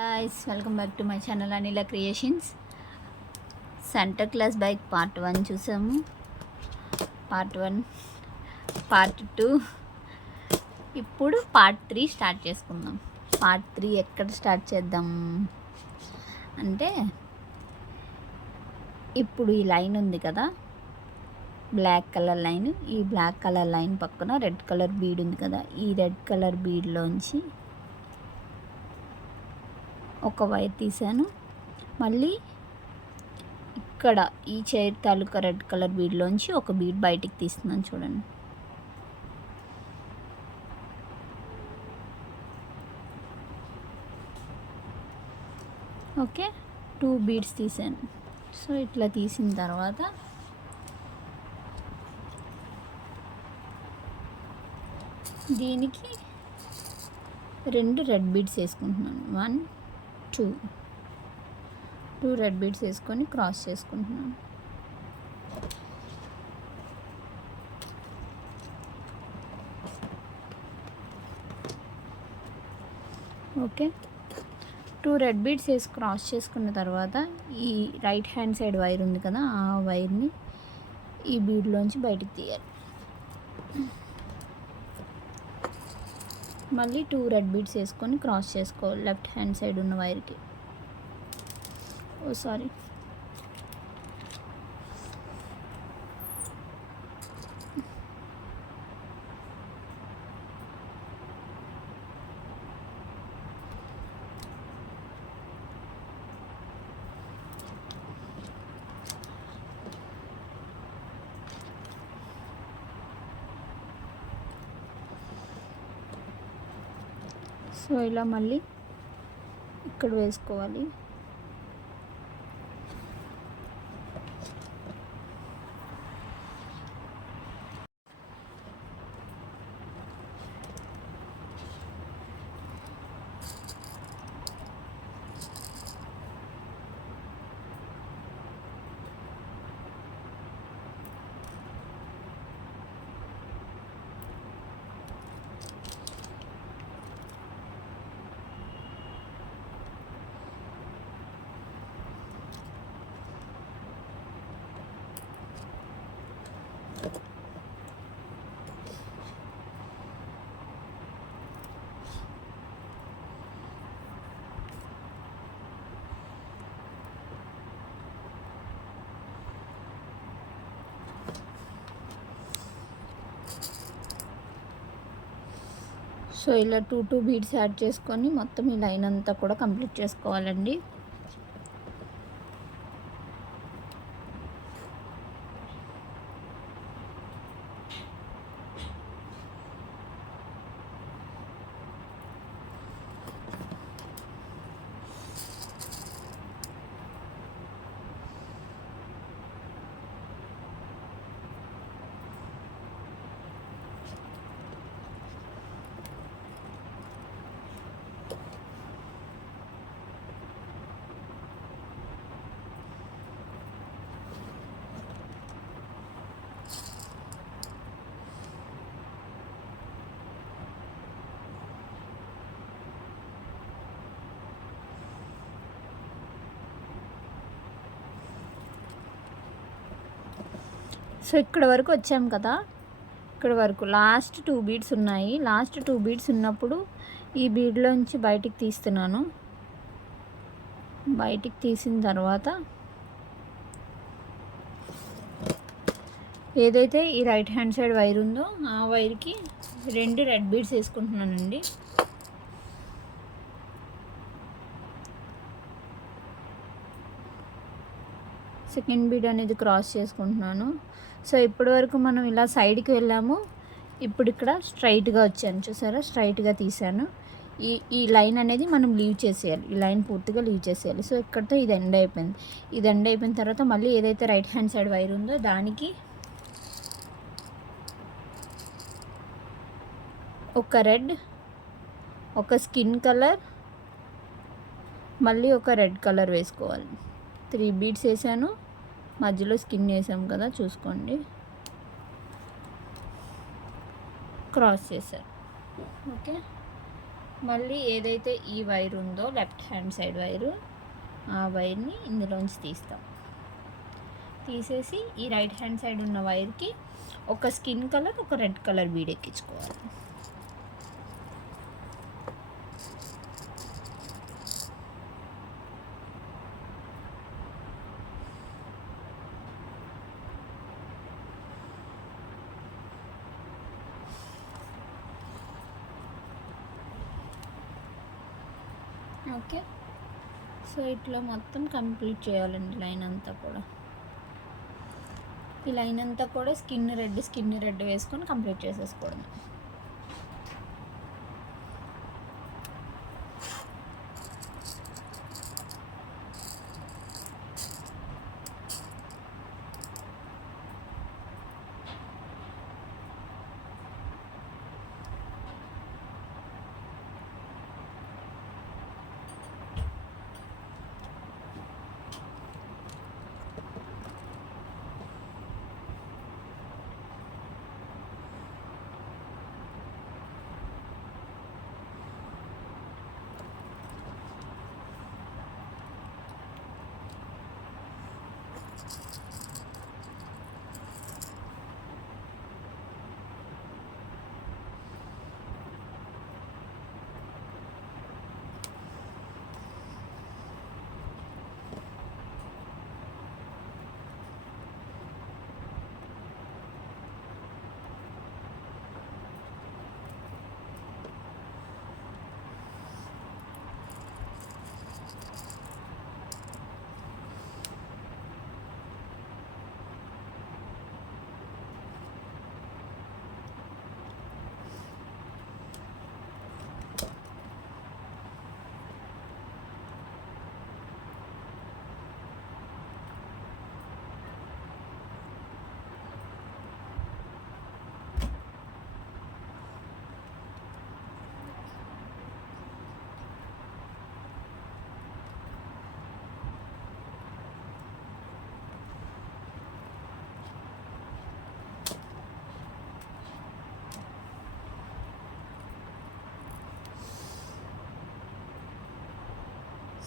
guys, welcome back to my channel Anila Creations. Santa Claus bike part 1 చూసాము. పార్ట్ 1, పార్ట్ 2, ఇప్పుడు పార్ట్ 3 స్టార్ట్ చేసుకుందాం. పార్ట్ 3 ఎక్కడ స్టార్ట్ చేద్దాం అంటే, ఇప్పుడు ఈ లైన్ ఉంది కదా, బ్లాక్ కలర్ లైన్. ఈ బ్లాక్ కలర్ లైన్ పక్కన రెడ్ కలర్ బీడ్ ఉంది కదా, ఈ రెడ్ కలర్ బీడ్లోంచి ఒక వైర్ తీసాను. మళ్ళీ ఇక్కడ ఈ చైర్ తాలూకా రెడ్ కలర్ బీడ్లోంచి ఒక బీడ్ బయటికి తీస్తున్నాను, చూడండి. ఓకే, 2 బీడ్స్ తీసాను. సో ఇట్లా తీసిన తర్వాత దీనికి 2 రెడ్ బీడ్స్ వేసుకుంటున్నాను. 1 2 రెడ్ బీడ్స్ వేసుకొని క్రాస్ చేసుకుంటున్నాను. ఓకే, 2 రెడ్ బీడ్స్ వేసి క్రాస్ చేసుకున్న తర్వాత ఈ రైట్ హ్యాండ్ సైడ్ వైర్ ఉంది కదా, ఆ వైర్ని ఈ బీడ్లోంచి బయటికి తీయాలి. మళ్ళీ 2 రెడ్ బీడ్స్ వేసుకొని క్రాస్ చేసుకోవాలి లెఫ్ట్ హ్యాండ్ సైడ్ ఉన్న వైర్కి. సారీ, సో ఇలా మళ్ళీ ఇక్కడ వేసుకోవాలి. సో ఇలా 2 బీడ్స్ యాడ్ చేసుకొని మొత్తం ఈ లైన్ అంతా కూడా కంప్లీట్ చేసుకోవాలండి. సో ఇక్కడ వరకు వచ్చాం కదా, ఇక్కడ వరకు లాస్ట్ 2 బీడ్స్ ఉన్నాయి. లాస్ట్ 2 బీడ్స్ ఉన్నప్పుడు ఈ బీడ్లోంచి బయటికి తీస్తున్నాను. బయటికి తీసిన తర్వాత ఏదైతే ఈ రైట్ హ్యాండ్ సైడ్ వైర్ ఉందో ఆ వైర్కి 2 రెడ్ బీడ్స్ వేసుకుంటున్నానండి. సెకండ్ బీడ్ అనేది క్రాస్ చేసుకుంటున్నాను. సో ఇప్పటి వరకు మనం ఇలా సైడ్కి వెళ్ళాము, ఇప్పుడు ఇక్కడ స్ట్రైట్గా వచ్చాను, చూసారా, స్ట్రైట్గా తీసాను. ఈ లైన్ అనేది మనం లీవ్ చేసేయాలి, ఈ లైన్ పూర్తిగా లీవ్ చేసేయాలి. సో ఇక్కడితో ఇది ఎండ్ అయిపోయింది. ఇది ఎండ్ అయిపోయిన తర్వాత మళ్ళీ ఏదైతే రైట్ హ్యాండ్ సైడ్ వైర్ ఉందో దానికి ఒక రెడ్, ఒక స్కిన్ కలర్, మళ్ళీ ఒక రెడ్ కలర్ వేసుకోవాలి. 3 బీడ్స్ వేసాను, మధ్యలో స్కిన్ వేసాం కదా, చూసుకోండి. క్రాస్ చేశారు. ఓకే, మళ్ళీ ఏదైతే ఈ వైర్ ఉందో లెఫ్ట్ హ్యాండ్ సైడ్ వైరు, ఆ వైర్ని ఇందులోంచి తీసేసి ఈ రైట్ హ్యాండ్ సైడ్ ఉన్న వైర్కి ఒక స్కిన్ కలర్, ఒక రెడ్ కలర్ బీడ్ ఎక్కించుకోవాలి. ఓకే, సో ఇట్లా మొత్తం కంప్లీట్ చేయాలండి లైన్ అంతా కూడా. ఈ లైన్ అంతా కూడా స్కిన్ రెడ్ వేసుకొని కంప్లీట్ చేసేసుకోవడం.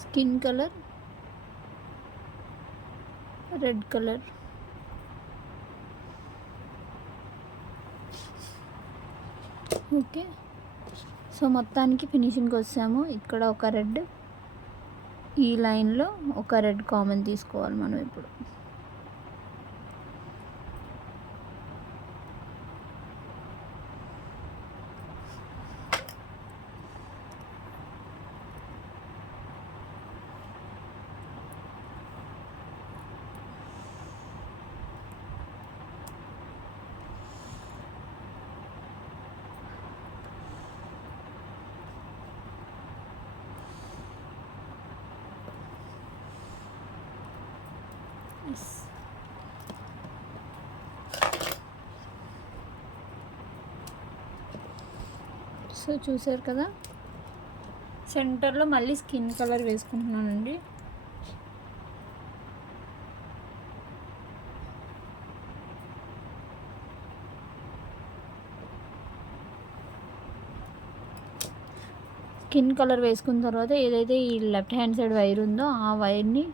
Skin colour, red colour, okay. So మొత్తానికి ఫినిషింగ్కి వచ్చాము. ఇక్కడ ఒక రెడ్, ఈ లైన్లో ఒక రెడ్ కామన్ తీసుకోవాలి మనం ఇప్పుడు. సో చూసారు కదా, సెంటర్లో మళ్ళీ స్కిన్ కలర్ వేసుకుంటున్నానండి. స్కిన్ కలర్ వేసుకున్న తర్వాత ఏదైతే ఈ లెఫ్ట్ హ్యాండ్ సైడ్ వైర్ ఉందో ఆ వైర్ని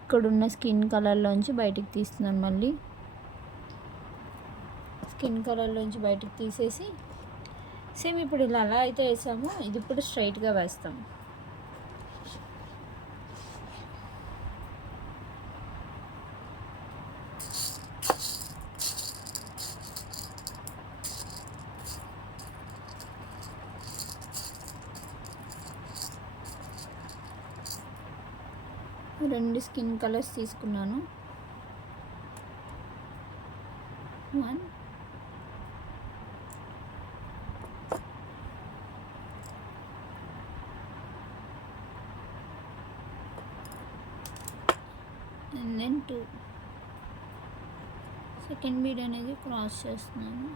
ఇక్కడున్న స్కిన్ కలర్లోంచి బయటికి తీస్తున్నాను. మళ్ళీ స్కిన్ కలర్లోంచి బయటికి తీసేసి సేమ్ ఇప్పుడు ఇలా అలా అయితే వేసామో ఇది ఇప్పుడు స్ట్రైట్గా వేస్తాం. రెండు స్కిన్ కలర్స్ తీసుకున్నాను. 1 and then 2. సెకండ్ బీడ్ అనేది క్రాస్ చేస్తున్నాను.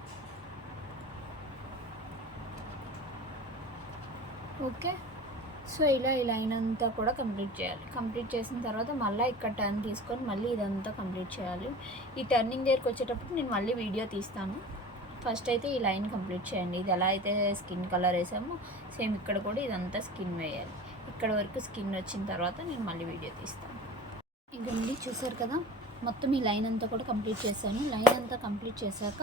ఓకే, సో ఇలా ఈ లైన్ అంతా కూడా కంప్లీట్ చేయాలి. కంప్లీట్ చేసిన తర్వాత మళ్ళీ ఇక్కడ టర్న్ తీసుకొని మళ్ళీ ఇదంతా కంప్లీట్ చేయాలి. ఈ టర్నింగ్ దగ్గరికి వచ్చేటప్పుడు నేను మళ్ళీ వీడియో తీస్తాను. ఫస్ట్ అయితే ఈ లైన్ కంప్లీట్ చేయండి. ఇది ఎలా అయితే స్కిన్ కలర్ వేసామో సేమ్ ఇక్కడ కూడా ఇదంతా స్కిన్ వేయాలి. ఇక్కడ వరకు స్కిన్ వచ్చిన తర్వాత నేను మళ్ళీ వీడియో తీస్తాను. ఇంకండి చూసారు కదా, మొత్తం ఈ లైన్ అంతా కూడా కంప్లీట్ చేశాను. లైన్ అంతా కంప్లీట్ చేశాక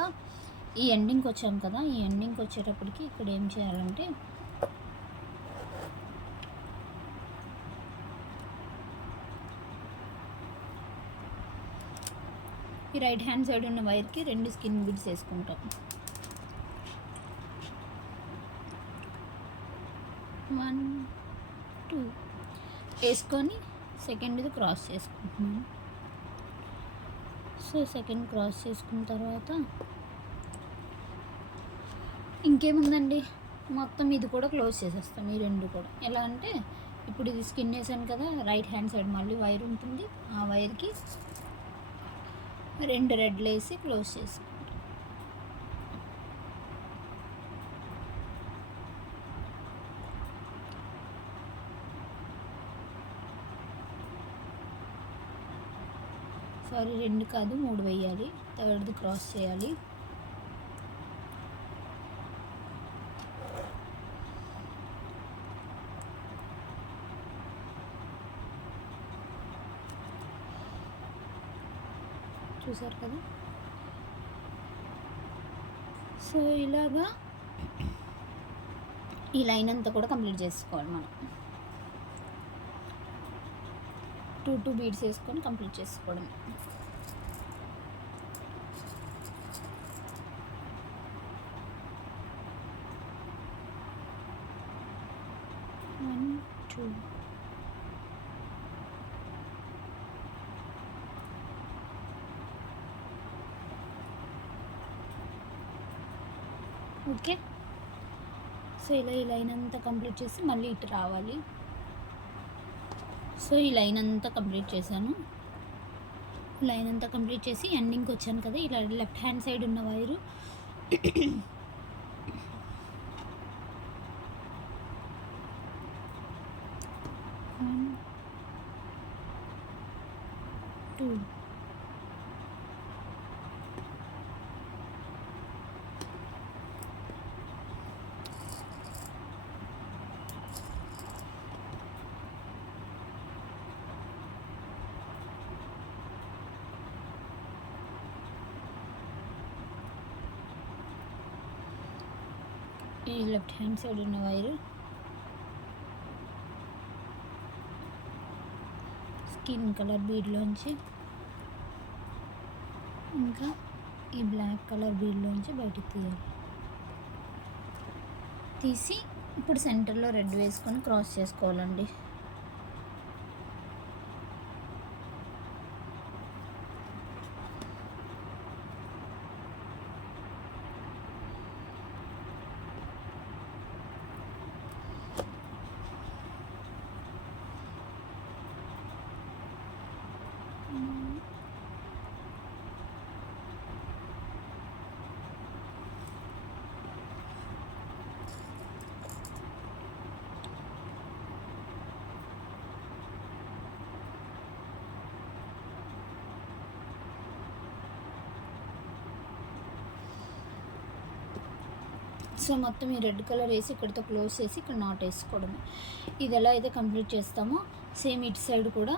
ఈ ఎండింగ్కి వచ్చాము కదా, ఈ ఎండింగ్కి వచ్చేటప్పటికి ఇక్కడ ఏం చేయాలంటే ఈ రైట్ హ్యాండ్ సైడ్ ఉన్న వైర్కి 2 స్కిన్ బీడ్స్ వేసుకుంటాం. 1 2 వేసుకొని సెకండ్ది క్రాస్ చేసుకుంటున్నాను. సో సెకండ్ క్రాస్ చేసుకున్న తర్వాత ఇంకేముందండి, మొత్తం ఇది కూడా క్లోజ్ చేసేస్తాం. ఈ 2 కూడా ఎలా అంటే, ఇప్పుడు ఇది స్కిన్ వేసాను కదా, రైట్ హ్యాండ్ సైడ్ మళ్ళీ వైర్ ఉంటుంది. ఆ వైర్కి 2 రెడ్లు వేసి క్లోజ్ చేసుకుంటాం. సారీ 2 కాదు 3 వేయాలి. థర్డ్ది క్రాస్ చేయాలి. చూసారు కదా, సో ఇలాగా ఈ లైన్ అంతా కూడా కంప్లీట్ చేసుకోవాలి మనం. 2 బీడ్స్ వేసుకొని కంప్లీట్ చేసుకోవడం. ఓకే, సో ఇలా ఈ లైన్ అంతా కంప్లీట్ చేసి మళ్ళీ ఇటు రావాలి. సో ఈ లైన్ అంతా కంప్లీట్ చేశాను. లైన్ అంతా కంప్లీట్ చేసి ఎండింగ్కి వచ్చాను కదా, ఇలా లెఫ్ట్ హ్యాండ్ సైడ్ ఉన్న వైరు 1 2 ఈ లెఫ్ట్ హ్యాండ్ సైడ్ ఉన్న వైరు స్కిన్ కలర్ బీడ్లోంచి ఇంకా ఈ బ్లాక్ కలర్ బీడ్లోంచి బయటకు తీయాలి. తీసి ఇప్పుడు సెంటర్లో రెడ్ వేసుకొని క్రాస్ చేసుకోవాలండి. సో మొత్తం ఈ రెడ్ కలర్ వేసి ఇక్కడితో క్లోజ్ చేసి ఇక్కడ నాట్ వేసుకోవడమే. ఇది ఎలా అయితే కంప్లీట్ చేస్తామో సేమ్ ఇటు సైడ్ కూడా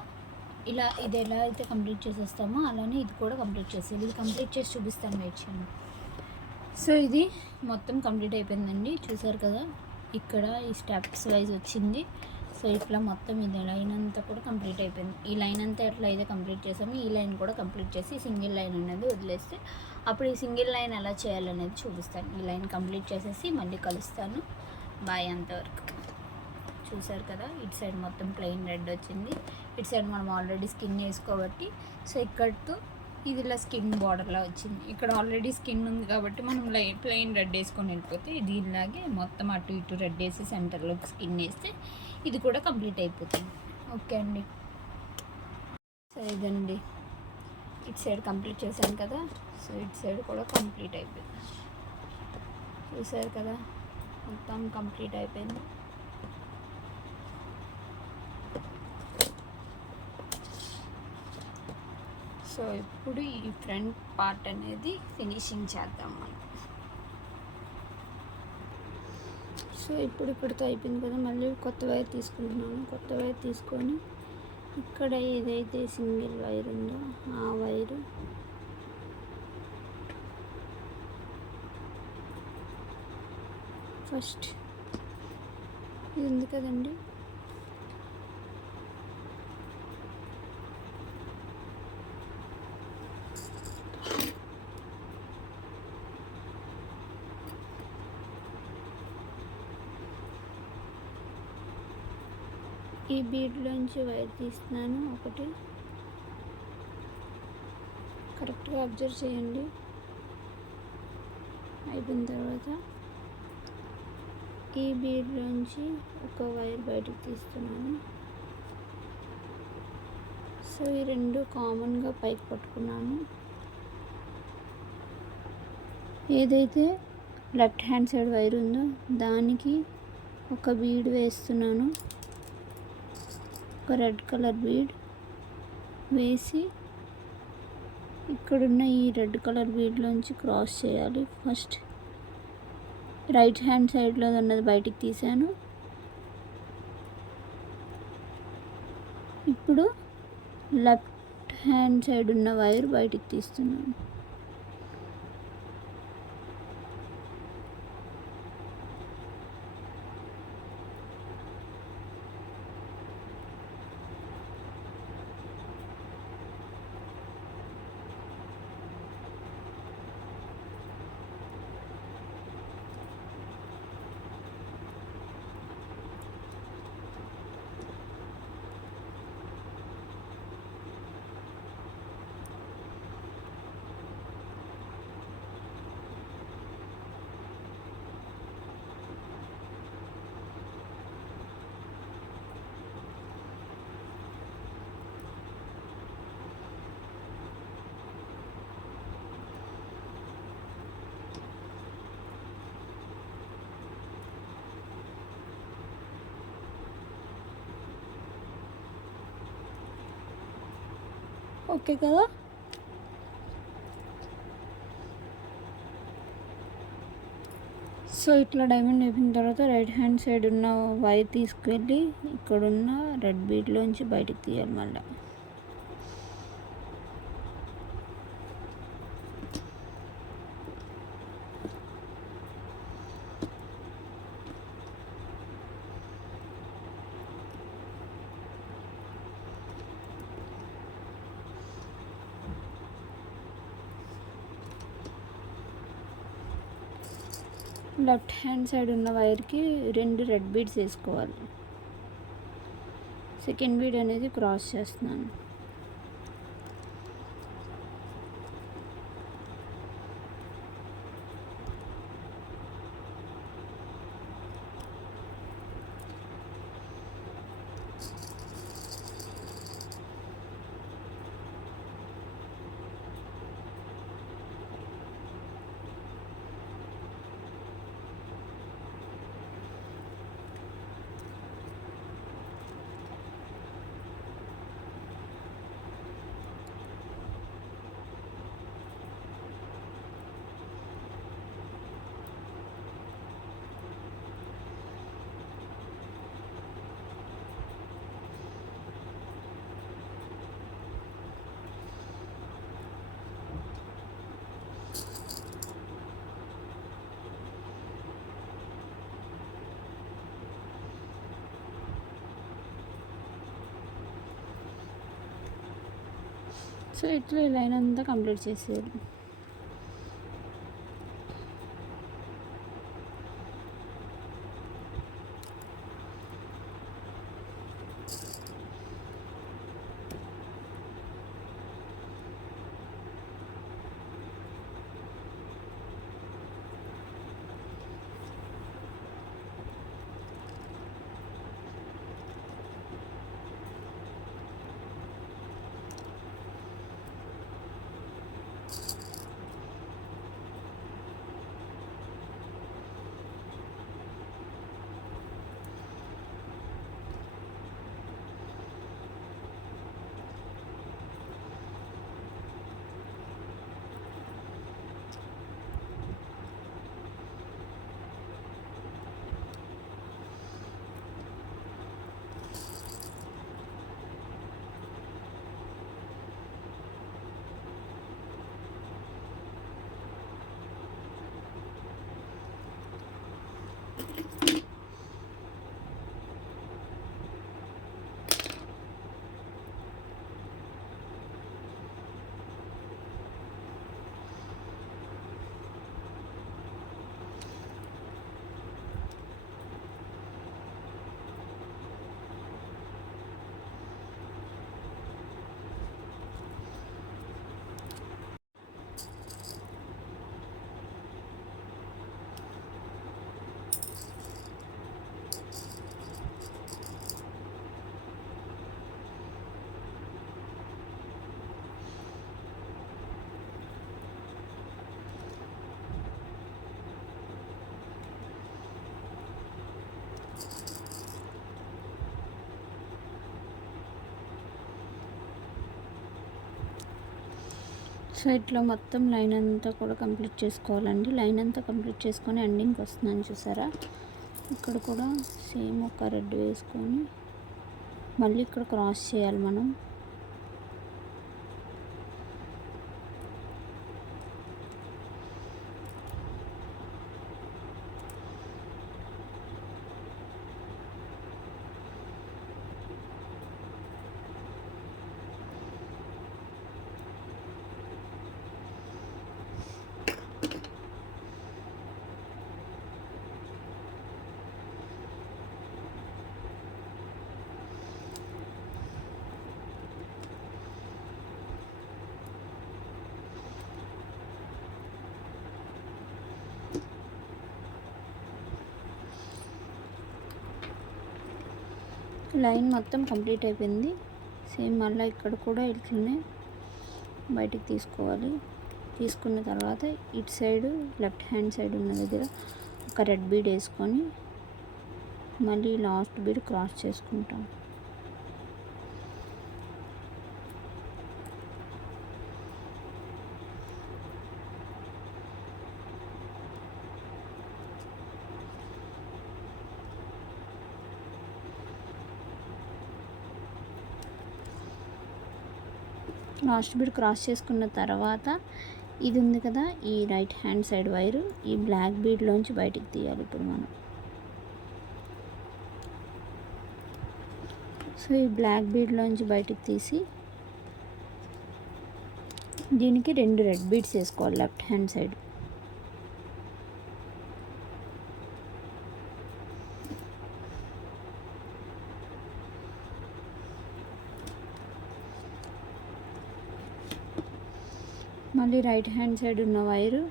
ఇలా ఇది ఎలా అయితే కంప్లీట్ చేసేస్తామో అలానే ఇది కూడా కంప్లీట్ చేసేది. ఇది కంప్లీట్ చేసి చూపిస్తాను, వెయిట్ చేయండి. సో ఇది మొత్తం కంప్లీట్ అయిపోయిందండి. చూసారు కదా, ఇక్కడ ఈ స్టెప్స్ వైజ్ వచ్చింది. సో ఇట్లా మొత్తం ఇది లైన్ అంతా కూడా కంప్లీట్ అయిపోయింది. ఈ లైన్ అంతా ఎట్లా అయితే కంప్లీట్ చేసామో ఈ లైన్ కూడా కంప్లీట్ చేసి సింగిల్ లైన్ అనేది వదిలేస్తే అప్పుడు ఈ సింగిల్ లైన్ ఎలా చేయాలనేది చూపిస్తాను. ఈ లైన్ కంప్లీట్ చేసేసి మళ్ళీ కలుస్తాను. బాయ్. అంతవరకు చూసారు కదా, ఇటు సైడ్ మొత్తం ప్లెయిన్ రెడ్ వచ్చింది. ఇటు సైడ్ మనం ఆల్రెడీ స్కిన్ వేసుకోబట్టి సో ఇక్కడతో ఇది ఇలా స్కిన్ బార్డర్లా వచ్చింది. ఇక్కడ ఆల్రెడీ స్కిన్ ఉంది కాబట్టి మనం ప్లెయిన్ రెడ్ వేసుకొని వెళ్ళిపోతే ఇది ఇలాగే మొత్తం అటు ఇటు రెడ్ వేసి సెంటర్లో స్కిన్ వేస్తే ఇది కూడా కంప్లీట్ అయిపోతుంది. ఓకే అండి, సో ఇదండి ఇటు సైడ్ కంప్లీట్ చేశాను కదా. సో ఇటు సైడ్ కూడా కంప్లీట్ అయిపోయింది. చూసారు కదా, మొత్తం కంప్లీట్ అయిపోయింది. సో ఇప్పుడు ఈ ఫ్రంట్ పార్ట్ అనేది ఫినిషింగ్ చేద్దాం మనం. సో ఇప్పుడు ఇక్కడితో అయిపోయింది కదా, మళ్ళీ కొత్త వైర్ తీసుకుంటున్నాను. కొత్త వైర్ తీసుకొని ఇక్కడ ఏదైతే సింగిల్ వైర్ ఉందో ఆ వైరు ఫస్ట్ ఇది ఉంది కదండి, ఈ బీడ్లోంచి వైర్ తీస్తున్నాను ఒకటి. కరెక్ట్గా అబ్జర్వ్ చేయండి. అయిపోయిన తర్వాత ఈ బీడ్లోంచి ఒక వైర్ బయటకు తీస్తున్నాను. సో ఈ రెండు కామన్గా పైకి పట్టుకున్నాను. ఏదైతే లెఫ్ట్ హ్యాండ్ సైడ్ వైర్ ఉందో దానికి ఒక బీడ్ వేస్తున్నాను, ఒక రెడ్ కలర్ బీడ్ వేసి ఇక్కడున్న ఈ రెడ్ కలర్ బీడ్లోంచి క్రాస్ చేయాలి. ఫస్ట్ రైట్ హ్యాండ్ సైడ్లో ఉన్నది బయటికి తీసాను. ఇప్పుడు లెఫ్ట్ హ్యాండ్ సైడ్ ఉన్న వైర్ బయటికి తీస్తున్నాను. ఓకే కదా. సో ఇట్లా డైమండ్ అయిపోయిన తర్వాత రైట్ హ్యాండ్ సైడ్ ఉన్న వైర్ తీసుకెళ్ళి ఇక్కడున్న రెడ్ బీడ్లోంచి బయటికి తీయాలి మళ్ళీ. లెఫ్ట్ హ్యాండ్ సైడ్ ఉన్న వైర్కి 2 రెడ్ బీడ్స్ వేసుకోవాలి. సెకండ్ బీడ్ అనేది క్రాస్ చేస్తున్నాను. సో ఇట్లా ఈ లైన్ అంతా కంప్లీట్ చేసేయాలి. సో ఇట్లా మొత్తం లైన్ అంతా కూడా కంప్లీట్ చేసుకోవాలండి. లైన్ అంతా కంప్లీట్ చేసుకొని ఎండింగ్కి వస్తున్నాను చూసారా. ఇక్కడ కూడా సేమ్ ఒక రెడ్ వేసుకొని మళ్ళీ ఇక్కడ క్రాస్ చేయాలి మనం. లైన్ మొత్తం కంప్లీట్ అయిపోయింది. సేమ్ మళ్ళీ ఇక్కడ కూడా ఇట్లనే బయటికి తీసుకోవాలి. తీసుకున్న తర్వాత ఇటు సైడు లెఫ్ట్ హ్యాండ్ సైడ్ ఉన్న దగ్గర ఒక రెడ్ బీడ్ వేసుకొని మళ్ళీ లాస్ట్ బీడ్ క్రాస్ చేసుకుంటాం. లాస్ట్ బీడ్ క్రాస్ చేసుకున్న తర్వాత ఇది ఉంది కదా, ఈ రైట్ హ్యాండ్ సైడ్ వైరు ఈ బ్లాక్ బీడ్లోంచి బయటికి తీయాలి ఇప్పుడు మనం. సో ఈ బ్లాక్ బీడ్లోంచి బయటికి తీసి దీనికి 2 రెడ్ బీడ్స్ వేసుకోవాలి లెఫ్ట్ హ్యాండ్ సైడ్. మళ్ళీ రైట్ హ్యాండ్ సైడ్ ఉన్న వైరు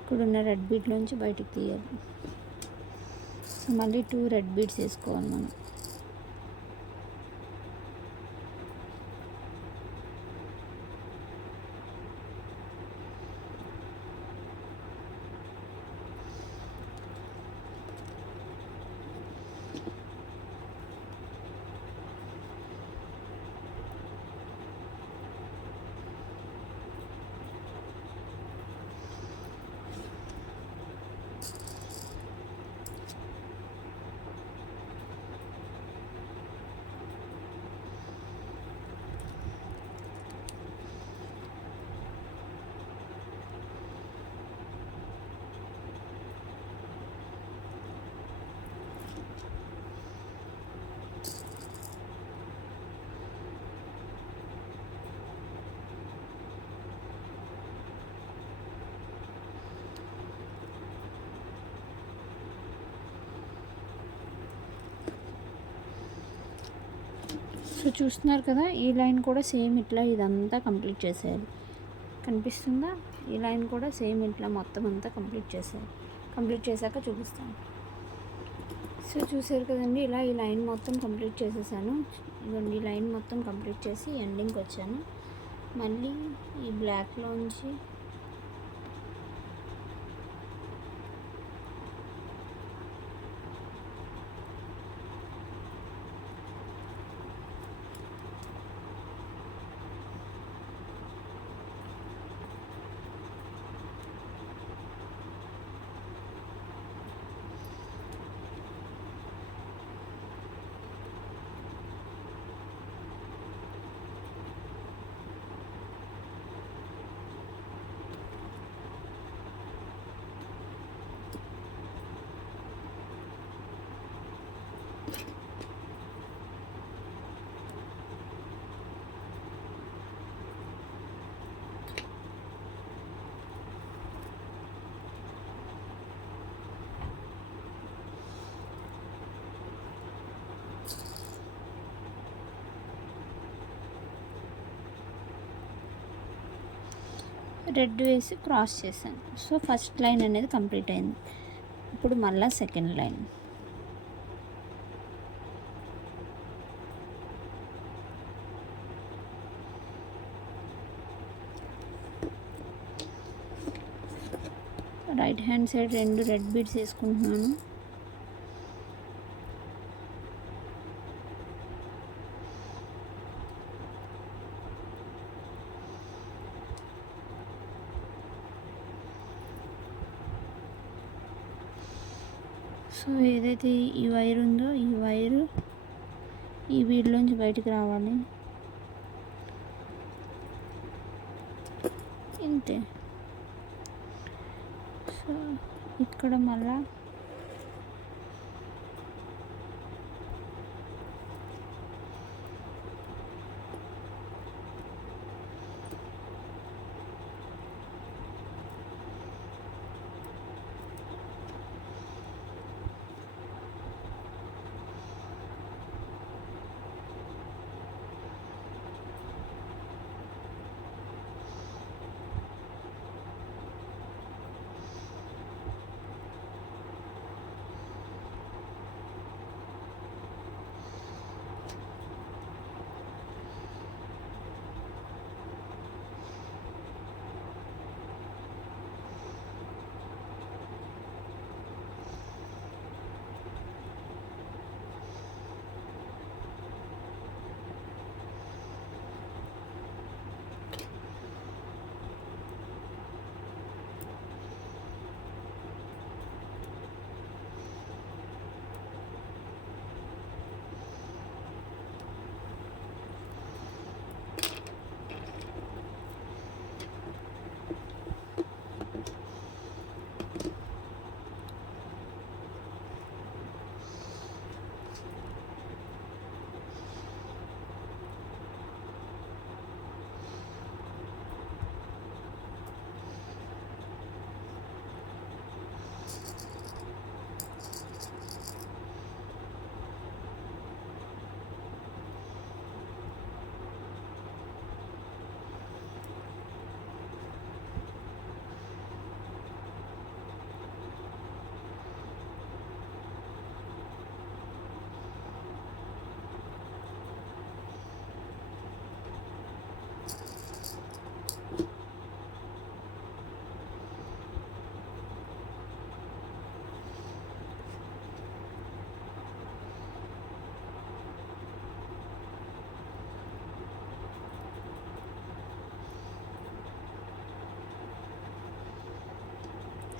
ఇక్కడున్న రెడ్ బీడ్లోంచి బయటికి తీయాలి. సో మళ్ళీ 2 రెడ్ బీడ్స్ వేసుకోవాలి మనం. సో చూస్తున్నారు కదా, ఈ లైన్ కూడా సేమ్ ఇట్లా ఇదంతా కంప్లీట్ చేసేయాలి. కనిపిస్తుందా? ఈ లైన్ కూడా సేమ్ ఇట్లా మొత్తం అంతా కంప్లీట్ చేసేయాలి. కంప్లీట్ చేశాక చూపిస్తాను. సో చూసారు కదండి, ఇలా ఈ లైన్ మొత్తం కంప్లీట్ చేసేసాను. ఇదిగోండి ఈ లైన్ మొత్తం కంప్లీట్ చేసి ఎండింగ్కి వచ్చాను. మళ్ళీ ఈ బ్లాక్లోంచి రెడ్ వేసి క్రాస్ చేశాను. సో ఫస్ట్ లైన్ అనేది కంప్లీట్ అయింది. ఇప్పుడు మళ్ళీ second line. Right hand side 2 red beads వేసుకుంటున్నాను. సో ఏదైతే ఈ వైర్ ఉందో ఈ వైరు ఈ వీడిలోంచి బయటికి రావాలి, ఇంతే. సో ఇక్కడ మళ్ళా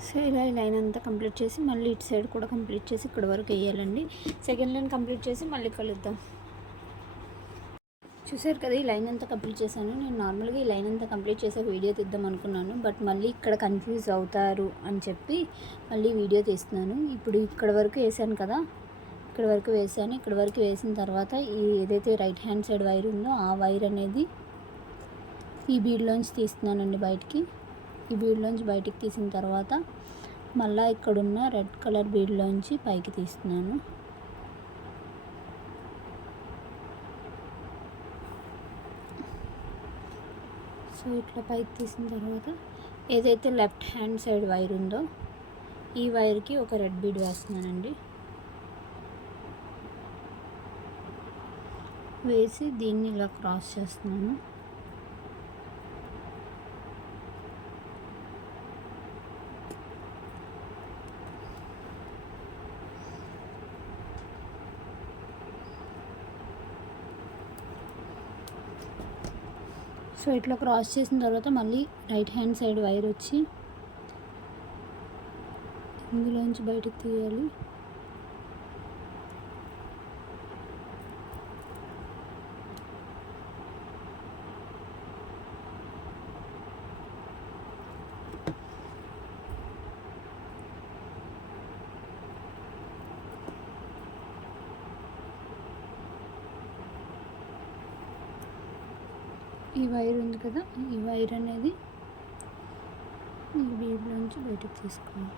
సో ఇలా ఈ లైన్ అంతా కంప్లీట్ చేసి మళ్ళీ ఇటు సైడ్ కూడా కంప్లీట్ చేసి ఇక్కడ వరకు వేయాలండి. సెకండ్ లైన్ కంప్లీట్ చేసి మళ్ళీ కలుద్దాం. చూసారు కదా, ఈ లైన్ అంతా కంప్లీట్ చేశాను. నేను నార్మల్గా ఈ లైన్ అంతా కంప్లీట్ చేసాక వీడియో తీద్దాం అనుకున్నాను, బట్ మళ్ళీ ఇక్కడ కన్ఫ్యూజ్ అవుతారు అని చెప్పి మళ్ళీ వీడియో తీస్తున్నాను. ఇప్పుడు ఇక్కడ వరకు వేసాను కదా, ఇక్కడ వరకు వేసాను. ఇక్కడ వరకు వేసిన తర్వాత ఈ ఏదైతే రైట్ హ్యాండ్ సైడ్ వైర్ ఉందో ఆ వైర్ అనేది ఈ బీడ్లోంచి తీస్తున్నానండి బయటికి. ఈ బీడ్లోంచి బయటికి తీసిన తర్వాత మళ్ళీ ఇక్కడున్న రెడ్ కలర్ బీడ్లోంచి పైకి తీస్తున్నాను. సో ఇట్లా పైకి తీసిన తర్వాత ఏదైతే లెఫ్ట్ హ్యాండ్ సైడ్ వైర్ ఉందో ఈ వైర్కి ఒక రెడ్ బీడ్ వేస్తున్నానండి. వేసి దీన్ని ఇలా క్రాస్ చేస్తున్నాను. సో ఇట్లా క్రాస్ చేసిన తర్వాత మళ్ళీ రైట్ హ్యాండ్ సైడ్ వైర్ వచ్చి ఇందులోంచి బయటకు తీయాలి. ఈ వైర్ ఉంది కదా, ఈ వైర్ అనేది ఈ బీడ్లోంచి బయటకు తీసుకోవాలి.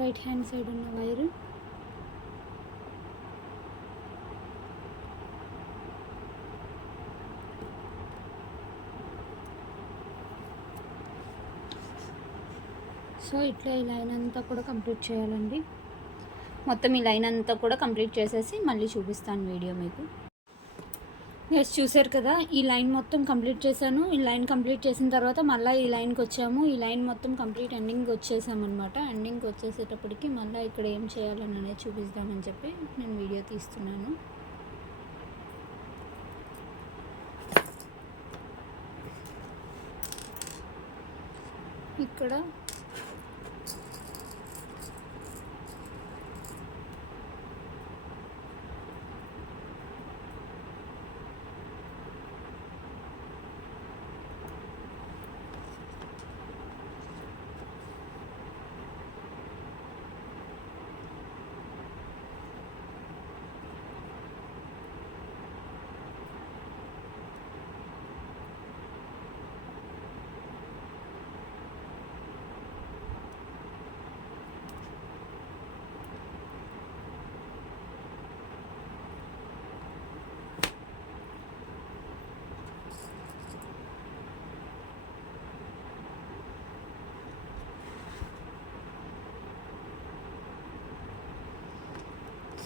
రైట్ హ్యాండ్ సైడ్ ఉన్న వైరు సో ఇట్లా ఈ లైన్ అంతా కూడా కంప్లీట్ చేయాలండి. మొత్తం ఈ లైన్ అంతా కూడా కంప్లీట్ చేసేసి మళ్ళీ చూపిస్తాను వీడియో మీకు. ఎస్, చూసారు కదా, ఈ లైన్ మొత్తం కంప్లీట్ చేశాను. ఈ లైన్ కంప్లీట్ చేసిన తర్వాత మళ్ళీ ఈ లైన్కి వచ్చాము. ఈ లైన్ మొత్తం కంప్లీట్ ఎండింగ్కి వచ్చేసామన్నమాట. ఎండింగ్కి వచ్చేసేటప్పటికి మళ్ళీ ఇక్కడ ఏం చేయాలని అనేది చూపిద్దామని చెప్పి నేను వీడియో తీస్తున్నాను. ఇక్కడ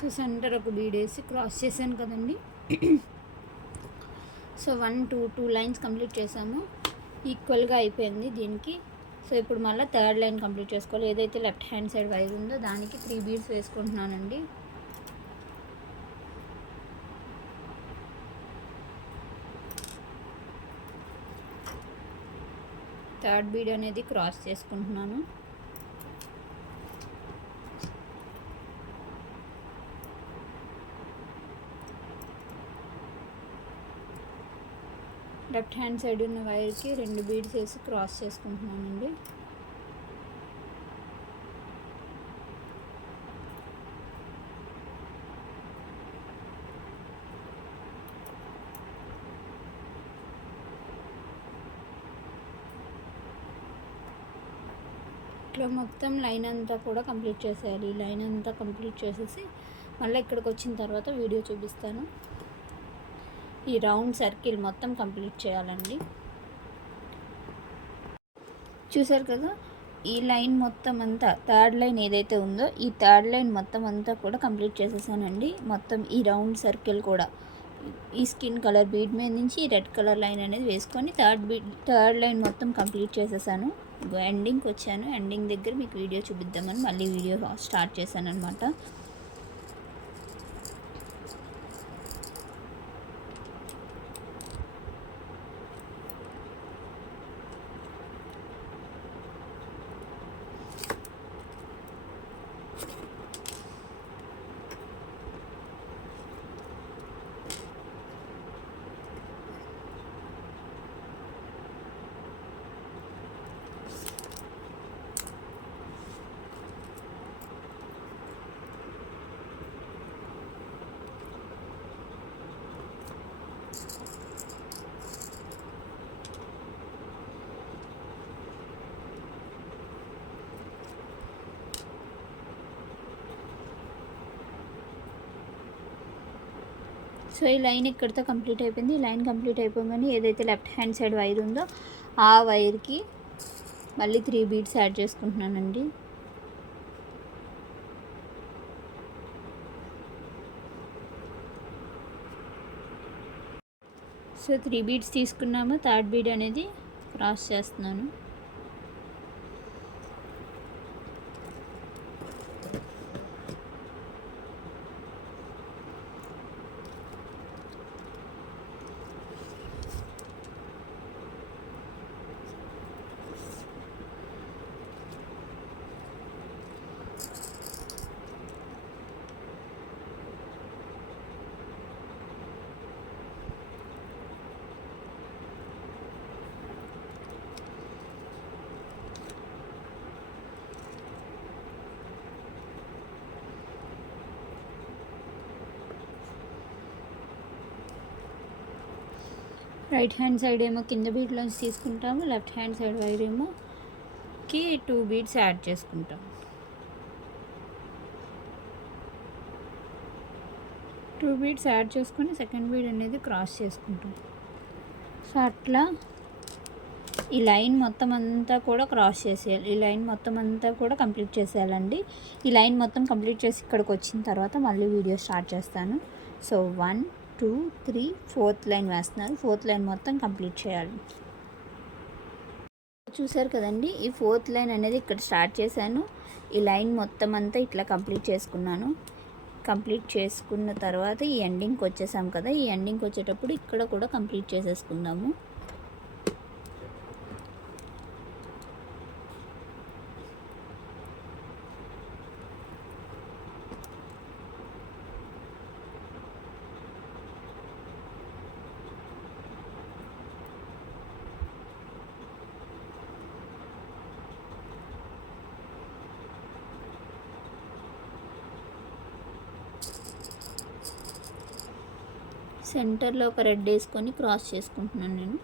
సో సెంటర్ ఒక బీడ్ వేసి క్రాస్ చేశాను కదండి. సో 1 2 లైన్స్ కంప్లీట్ చేసాము. ఈక్వల్గా అయిపోయింది దీనికి. సో ఇప్పుడు మళ్ళీ థర్డ్ లైన్ కంప్లీట్ చేసుకోవాలి. ఏదైతే లెఫ్ట్ హ్యాండ్ సైడ్ వైర్ ఉందో దానికి 3 బీడ్స్ వేసుకుంటున్నానండి. థర్డ్ బీడ్ అనేది క్రాస్ చేసుకుంటున్నాను. లెఫ్ట్ హ్యాండ్ సైడ్ ఉన్న వైర్కి 2 బీడ్స్ వేసి క్రాస్ చేసుకుంటున్నానండి. ఇట్లా మొత్తం లైన్ అంతా కూడా కంప్లీట్ చేసేయాలి. ఈ లైన్ అంతా కంప్లీట్ చేసేసి మళ్ళీ ఇక్కడికి వచ్చిన తర్వాత వీడియో చూపిస్తాను. ఈ రౌండ్ సర్కిల్ మొత్తం కంప్లీట్ చేయాలండి. చూసారు కదా, ఈ లైన్ మొత్తం అంతా థర్డ్ లైన్ ఏదైతే ఉందో ఈ థర్డ్ లైన్ మొత్తం అంతా కూడా కంప్లీట్ చేసేసానండి. మొత్తం ఈ రౌండ్ సర్కిల్ కూడా ఈ స్కిన్ కలర్ బీడ్ మీద నుంచి రెడ్ కలర్ లైన్ అనేది వేసుకొని థర్డ్ లైన్ మొత్తం కంప్లీట్ చేసేసాను. ఎండింగ్కి వచ్చాను. ఎండింగ్ దగ్గర మీకు వీడియో చూపిద్దామని మళ్ళీ వీడియో స్టార్ట్ చేశాను అనమాట. సో ఈ లైన్ ఇక్కడితో కంప్లీట్ అయిపోయింది. ఈ లైన్ కంప్లీట్ అయిపోగానే ఏదైతే లెఫ్ట్ హ్యాండ్ సైడ్ వైర్ ఉందో ఆ వైర్కి మళ్ళీ 3 బీడ్స్ యాడ్ చేసుకుంటున్నానండి. సో 3 బీడ్స్ తీసుకున్నాము. థర్డ్ బీడ్ అనేది క్రాస్ చేస్తున్నాను. రైట్ హ్యాండ్ సైడ్ ఏమో కింద బీడ్లోంచి తీసుకుంటాము. లెఫ్ట్ హ్యాండ్ సైడ్ వైర్ ఏమో 2 బీడ్స్ యాడ్ చేసుకుంటాము. 2 బీడ్స్ యాడ్ చేసుకొని సెకండ్ బీడ్ అనేది క్రాస్ చేసుకుంటాం. సో అట్లా ఈ లైన్ మొత్తం అంతా కూడా క్రాస్ చేసేయాలి. ఈ లైన్ మొత్తం అంతా కూడా కంప్లీట్ చేసేయాలండి. ఈ లైన్ మొత్తం కంప్లీట్ చేసి ఇక్కడికి వచ్చిన తర్వాత మళ్ళీ వీడియో స్టార్ట్ చేస్తాను. సో 1 2 3 4th లైన్ వేస్తున్నాను. 4th లైన్ మొత్తం కంప్లీట్ చేయాలి. చూసారు కదండి, ఈ 4th లైన్ అనేది ఇక్కడ స్టార్ట్ చేశాను. ఈ లైన్ మొత్తం అంతా ఇట్లా కంప్లీట్ చేసుకున్నాను. కంప్లీట్ చేసుకున్న తర్వాత ఈ ఎండింగ్కి వచ్చేసాం కదా, ఈ ఎండింగ్కి వచ్చేటప్పుడు ఇక్కడ కూడా కంప్లీట్ చేసేసుకుందాము. సెంటర్లో ఒక రెడ్ వేసుకొని క్రాస్ చేసుకుంటున్నాను నేను.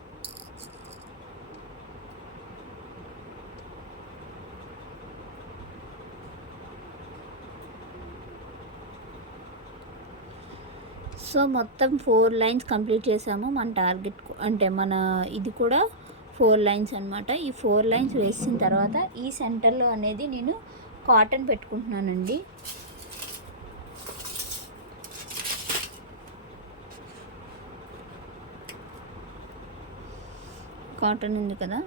సో మొత్తం 4 లైన్స్ కంప్లీట్ చేసాము. మన టార్గెట్ అంటే మన ఇది కూడా 4 లైన్స్ అనమాట. ఈ 4 లైన్స్ వేసిన తర్వాత ఈ సెంటర్లో అనేది నేను కాటన్ పెట్టుకుంటున్నానండి. కాటన్ ఉంది కదా,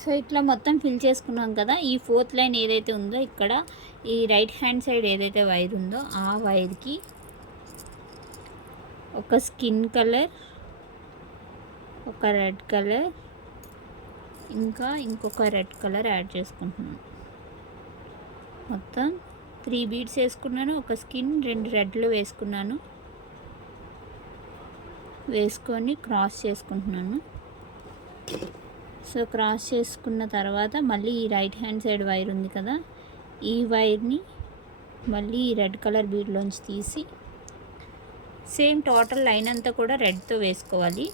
సో ఇట్లా మొత్తం ఫిల్ చేసుకున్నాం కదా. ఈ 4th లైన్ ఏదైతే ఉందో ఇక్కడ ఈ రైట్ హ్యాండ్ సైడ్ ఏదైతే వైర్ ఉందో ఆ వైర్కి ఒక స్కిన్ కలర్, ఒక రెడ్ కలర్, ఇంకా ఇంకొక రెడ్ కలర్ యాడ్ చేసుకుంటున్నాను. మొత్తం 3 బీడ్స్ వేసుకున్నాను. ఒక స్కిన్, 2 రెడ్లు వేసుకున్నాను. వేసుకొని క్రాస్ చేసుకుంటున్నాను. సో క్రాస్ చేసుకున్న తర్వాత మళ్ళీ ఈ రైట్ హ్యాండ్ సైడ్ వైర్ ఉంది కదా, ఈ వైర్ని మళ్ళీ ఈ రెడ్ కలర్ బీడ్లోంచి తీసి సేమ్ టోటల్ లైన్ అంతా కూడా రెడ్తో వేసుకోవాలి.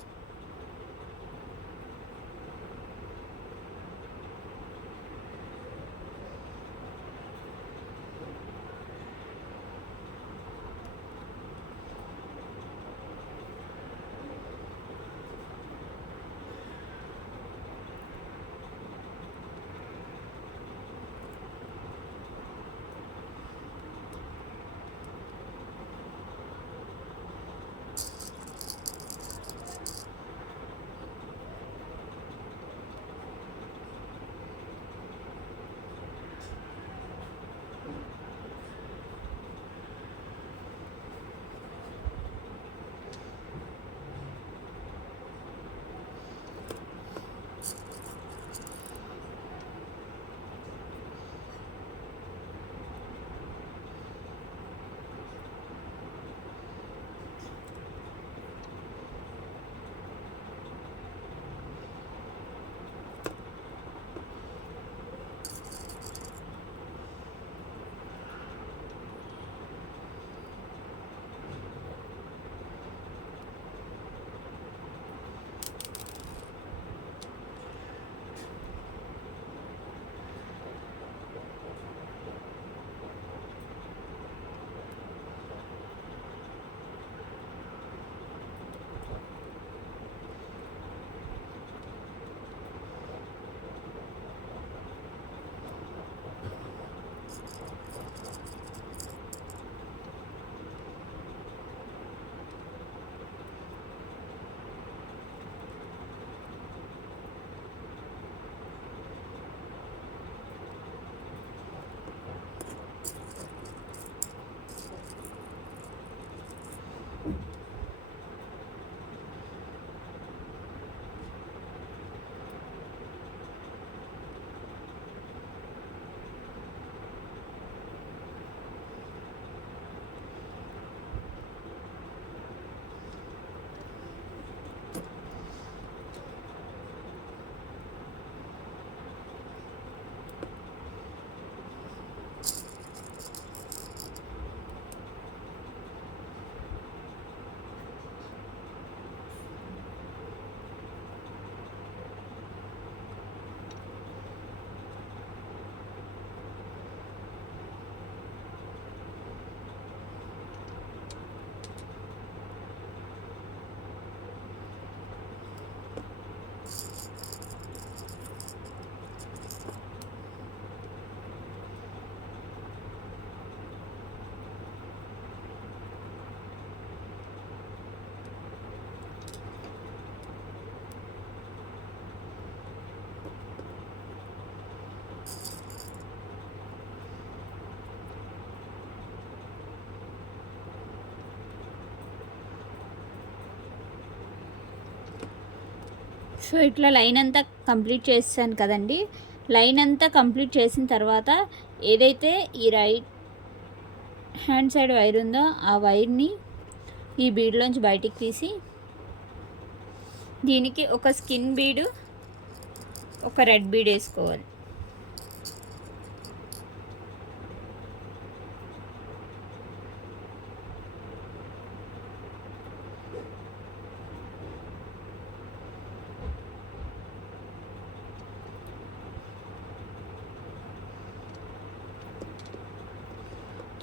సో ఇట్లా లైన్ అంతా కంప్లీట్ చేసాను కదండి. లైన్ అంతా కంప్లీట్ చేసిన తర్వాత ఏదైతే ఈ రైట్ హ్యాండ్ సైడ్ వైర్ ఉందో ఆ వైర్ని ఈ బీడ్లోంచి బయటికి తీసి దీనికి ఒక స్కిన్ బీడు, ఒక రెడ్ బీడ్ వేసుకోవాలి.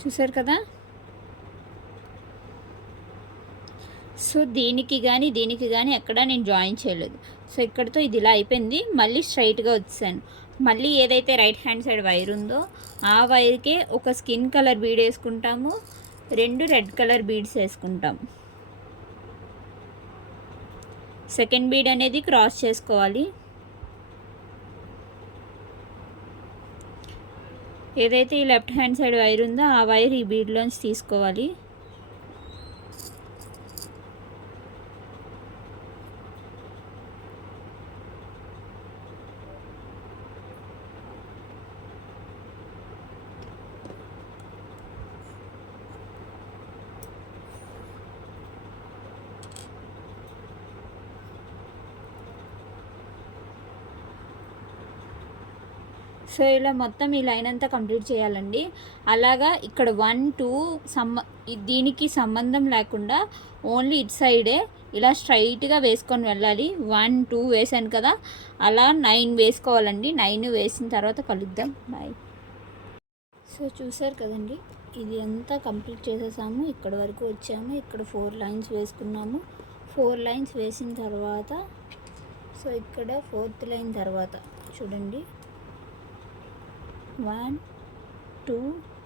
చూసారు కదా. సో దీనికి కానీ ఎక్కడ నేను జాయిన్ చేయలేదు. సో ఇక్కడితో ఇది ఇలా అయిపోయింది. మళ్ళీ స్ట్రైట్గా వచ్చాను. మళ్ళీ ఏదైతే రైట్ హ్యాండ్ సైడ్ వైర్ ఉందో ఆ వైర్కే ఒక స్కిన్ కలర్ బీడ్ వేసుకుంటాము, 2 రెడ్ కలర్ బీడ్స్ వేసుకుంటాము. సెకండ్ బీడ్ అనేది క్రాస్ చేసుకోవాలి. ఏదైతే ఈ లెఫ్ట్ హ్యాండ్ సైడ్ వైర్ ఉందో ఆ వైర్ ఈ బీడ్లోంచి తీసుకోవాలి. సో ఇలా మొత్తం ఈ లైన్ అంతా కంప్లీట్ చేయాలండి. అలాగా ఇక్కడ 1 2 దీనికి సంబంధం లేకుండా ఓన్లీ ఇటు సైడే ఇలా స్ట్రైట్గా వేసుకొని వెళ్ళాలి. 1 2 వేసాను కదా, అలా 9 వేసుకోవాలండి. 9 వేసిన తర్వాత కలుద్దాం. బాయ్. సో చూసారు కదండి, ఇది అంతా కంప్లీట్ చేసేసాము. ఇక్కడ వరకు వచ్చాము. ఇక్కడ 4 లైన్స్ వేసుకున్నాము. 4 లైన్స్ వేసిన తర్వాత సో ఇక్కడ 4th లైన్ తర్వాత చూడండి, 1 2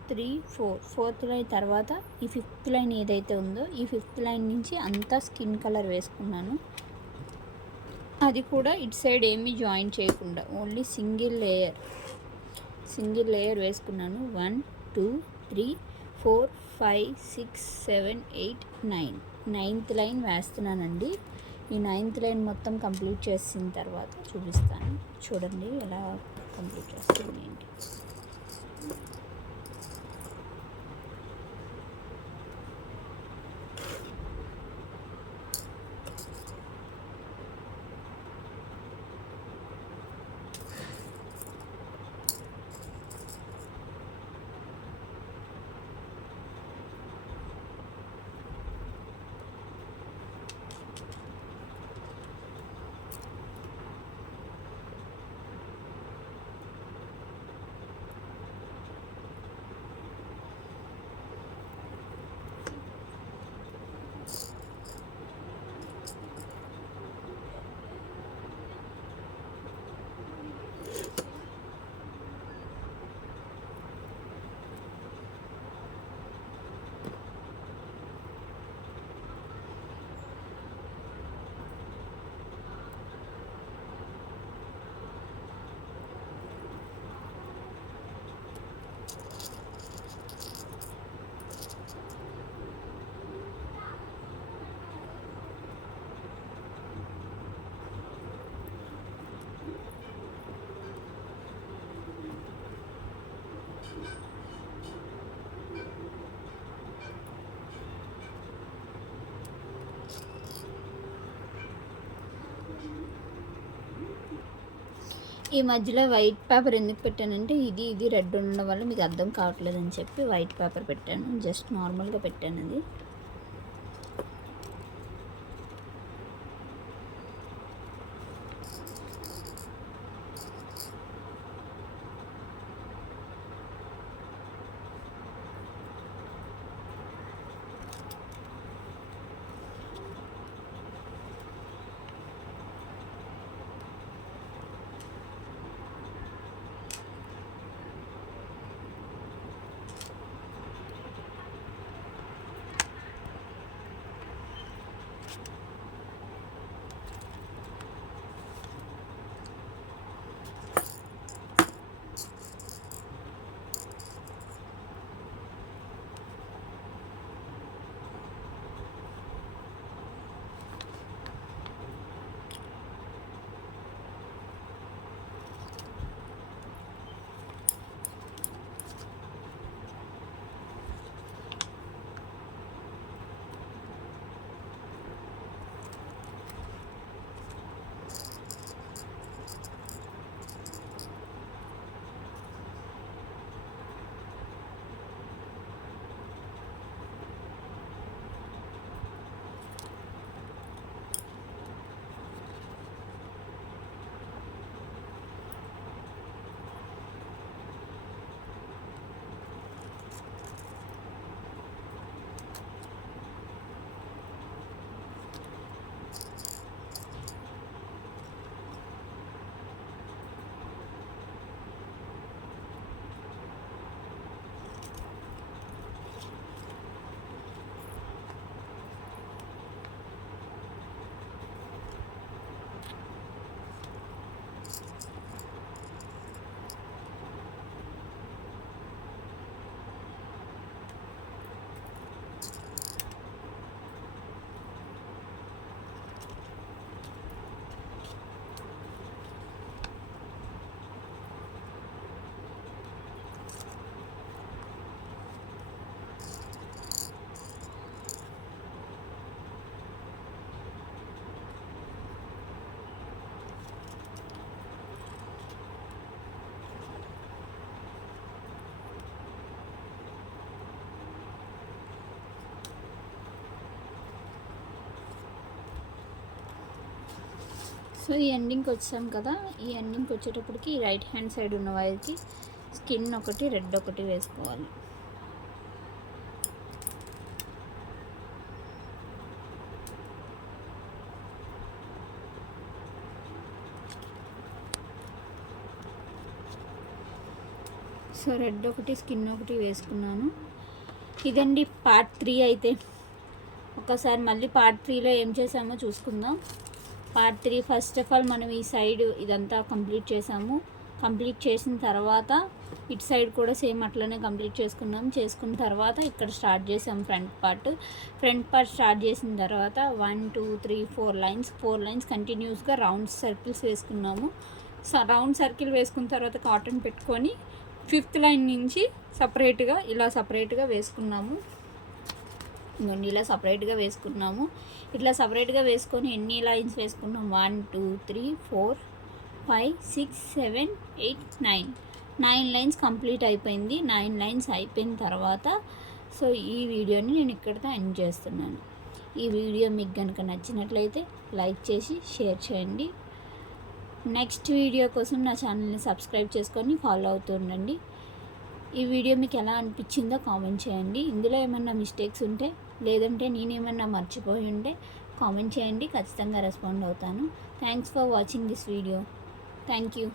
3 4 4th లైన్ తర్వాత ఈ 5th లైన్ ఏదైతే ఉందో ఈ 5th లైన్ నుంచి అంతా స్కిన్ కలర్ వేసుకున్నాను. అది కూడా ఇటు సైడ్ ఏమీ జాయిన్ చేయకుండా ఓన్లీ సింగిల్ లేయర్ వేసుకున్నాను. 1 2 3 4 5 6 7 8 9 9th లైన్ వేస్తున్నానండి. ఈ 9th లైన్ మొత్తం కంప్లీట్ చేసిన తర్వాత చూపిస్తాను. చూడండి ఎలా కంప్లీట్ చేస్తుంది ఏంటి. ఈ మధ్యలో వైట్ పేపర్ ఎందుకు పెట్టానంటే ఇది రెడ్ ఉండడం వల్ల మీకు అర్థం కావట్లేదని చెప్పి వైట్ పేపర్ పెట్టాను. జస్ట్ నార్మల్గా పెట్టాను అది. సో ఈ ఎండింగ్కి వచ్చాం కదా. ఈ ఎండింగ్కి వచ్చేటప్పటికి రైట్ హ్యాండ్ సైడ్ ఉన్న వైర్కి స్కిన్ ఒకటి రెడ్ ఒకటి వేసుకోవాలి. సో రెడ్ ఒకటి స్కిన్ ఒకటి వేసుకున్నాను. ఇదండి పార్ట్ 3 అయితే. ఒకసారి మళ్ళీ పార్ట్ 3లో ఏం చేసామో చూసుకుందాం. పార్ట్ 3 ఫస్ట్ ఆఫ్ ఆల్ మనం ఈ సైడ్ ఇదంతా కంప్లీట్ చేసాము. కంప్లీట్ చేసిన తర్వాత ఇటు సైడ్ కూడా సేమ్ అట్లనే కంప్లీట్ చేసుకున్న తర్వాత ఇక్కడ స్టార్ట్ చేసాం ఫ్రంట్ పార్ట్ స్టార్ట్ చేసిన తర్వాత 1 2 3 4 లైన్స్ కంటిన్యూస్గా రౌండ్ సర్కిల్స్ వేసుకున్నాము. రౌండ్ సర్కిల్ వేసుకున్న తర్వాత కాటన్ పెట్టుకొని 5th లైన్ నుంచి సపరేట్గా వేసుకున్నాము. ఇంకొన్ని ఇలా సపరేట్గా వేసుకున్నాము. ఇట్లా సపరేట్గా వేసుకొని ఎన్ని లైన్స్ వేసుకున్నాం? 1 2 3 4 5 6 7 8 9 లైన్స్ కంప్లీట్ అయిపోయింది. 9 లైన్స్ అయిపోయిన తర్వాత సో ఈ వీడియోని నేను ఇక్కడితో ఎండ్ చేస్తున్నాను. ఈ వీడియో మీకు కనుక నచ్చినట్లయితే లైక్ చేసి షేర్ చేయండి. నెక్స్ట్ వీడియో కోసం నా ఛానల్ని సబ్స్క్రైబ్ చేసుకొని ఫాలో అవుతూ ఉండండి. ఈ వీడియో మీకు ఎలా అనిపించిందో కామెంట్ చేయండి. ఇందులో ఏమన్నా మిస్టేక్స్ ఉంటే లేదంటే నేనేమన్నా మర్చిపోయి ఉంటే కామెంట్ చేయండి. ఖచ్చితంగా రెస్పాండ్ అవుతాను. Thanks for watching this video. Thank you.